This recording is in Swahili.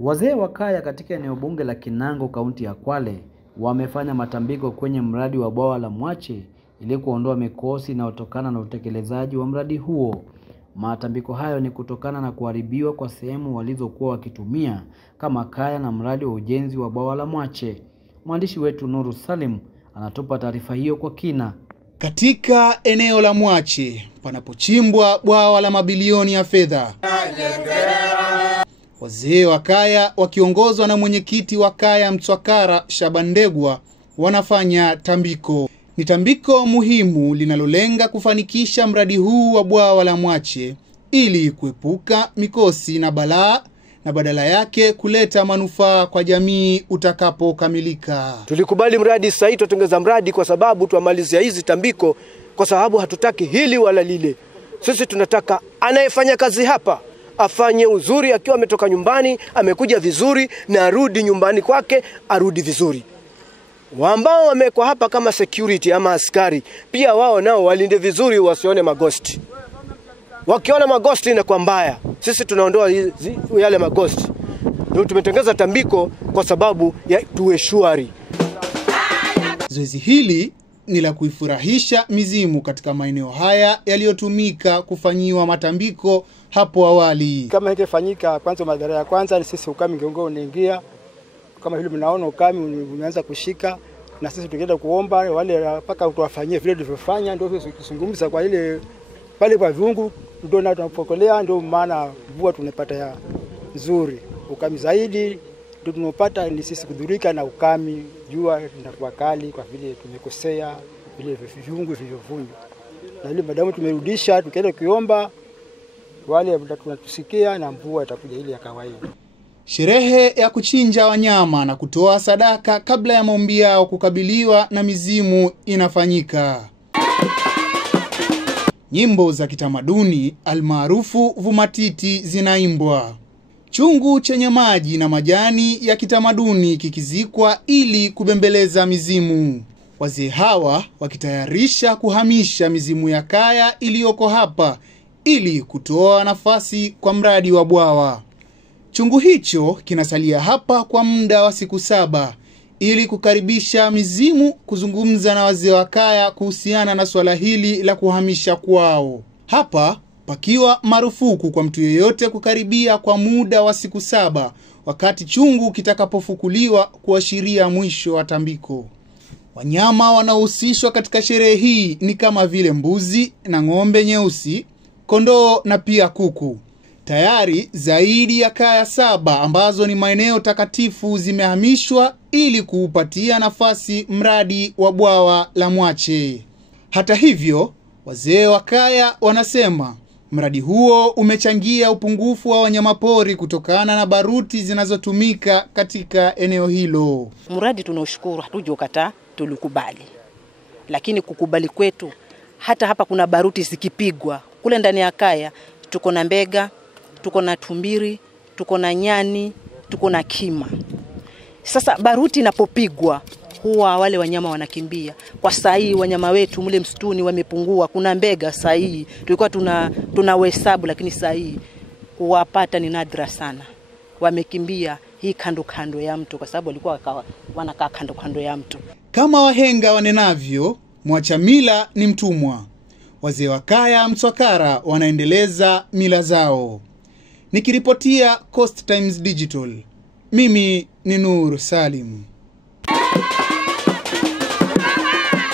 Wazee wa kaya katika eneo bunge la Kinango kaunti ya Kwale wamefanya matambiko kwenye mradi wa bwawa la Mwache ili kuondoa mikosi inayotokana na utekelezaji wa mradi huo. Matambiko hayo ni kutokana na kuharibiwa kwa sehemu walizokuwa wakitumia kama kaya na mradi wa ujenzi wa bwawa la Mwache. Mwandishi wetu Nuru Salim anatupa taarifa hiyo kwa kina. Katika eneo la Mwache panapochimbwa bwawa la mabilioni ya fedha, wazee wa kaya wakiongozwa na mwenyekiti wa kaya Mtswakara Shabandegwa wanafanya tambiko. Ni tambiko muhimu linalolenga kufanikisha mradi huu wa bwawa la Mwache ili kuepuka mikosi na balaa na badala yake kuleta manufaa kwa jamii utakapokamilika. Tulikubali mradi sasa hivi tutengeza mradi kwa sababu tuamalizia hizi tambiko kwa sababu hatutaki hili wala lile. Sisi tunataka anayefanya kazi hapa afanye uzuri, akiwa ametoka nyumbani amekuja vizuri na arudi nyumbani kwake arudi vizuri. Ambao wamekuwa hapa kama security ama askari pia wao nao walinde vizuri wasione magosti. Wakiona magosti inakuwa mbaya. Sisi tunaondoa yale magosti. Ndio tumetengeza tambiko kwa sababu ya tuwe shwari. Zoezi hili ni la kuifurahisha mizimu katika maeneo haya yaliyotumika kufanyiwa matambiko hapo awali. Kama ingefanyika kwanza, madhara ya kwanza ni sisi ukame ngongoo unaingia. Kama hili mnaona ukame umeanza kushika, na sisi tungeenda kuomba wale mpaka tuwafanyie vile tulivyofanya, ndio kuzungumza kwa ile pale kwa viungu ndio na tunapokolea, ndio maana mvua tunapata ya nzuri. Ukame zaidi ndio tunapata ni sisi kudhurika na ukame, jua linakuwa kali kwa vile tumekosea vile viungu vilivyovunjwa. Na ile madamu tumerudisha tukaenda kuomba wale tunatusikia na mvua itakuja ile ya kawaida. Sherehe ya kuchinja wanyama na kutoa sadaka kabla ya maombi yao kukabiliwa na mizimu inafanyika. Nyimbo za kitamaduni almaarufu vumatiti zinaimbwa. Chungu chenye maji na majani ya kitamaduni kikizikwa ili kubembeleza mizimu. Wazee hawa wakitayarisha kuhamisha mizimu ya kaya iliyoko hapa ili kutoa nafasi kwa mradi wa bwawa. Chungu hicho kinasalia hapa kwa muda wa siku 7 ili kukaribisha mizimu kuzungumza na wazee wa kaya kuhusiana na swala hili la kuhamisha kwao. Hapa pakiwa marufuku kwa mtu yeyote kukaribia kwa muda wa siku 7 wakati chungu kitakapofukuliwa kuashiria mwisho wa tambiko. Wanyama wanaohusishwa katika sherehe hii ni kama vile mbuzi na ng'ombe nyeusi, kondoo na pia kuku. Tayari zaidi ya kaya 7 ambazo ni maeneo takatifu zimehamishwa ili kuupatia nafasi mradi wa bwawa la Mwache. Hata hivyo, wazee wa kaya wanasema mradi huo umechangia upungufu wa wanyamapori kutokana na baruti zinazotumika katika eneo hilo. Mradi tunaushukuru, hatujokataa, tulikubali. Lakini kukubali kwetu, hata hapa kuna baruti zikipigwa. Kule ndani ya kaya tuko na mbega, tuko na tumbiri, tuko na nyani, tuko na kima. Sasa baruti inapopigwa huwa wale wanyama wanakimbia. Kwa saa hii wanyama wetu mule msituni wamepungua. Kuna mbega saa hii tulikuwa tunahesabu, lakini saa hii kuwapata ni nadra sana. Wamekimbia hii kando ya mto kwa sababu walikuwa wanakaa kando ya mto. Kama wahenga wanenavyo, mwacha mila ni mtumwa. Wazee wa kaya Mtswakara wanaendeleza mila zao. Nikiripotia Coast Times Digital, mimi ni Nuru Salim.